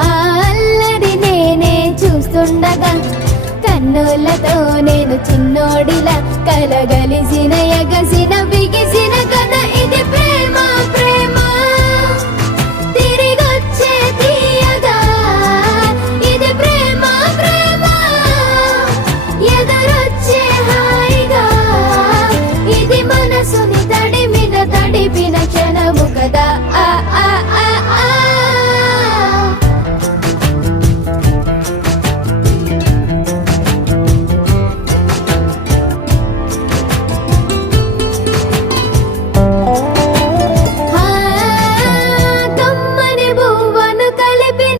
ఆ అల్లరి నేనే చూస్తుండగా కన్నులతో నేను చిన్నోడిలా కలగలిసిన ఎగసిన బిగిసిన కథ ఇది ప్రేమ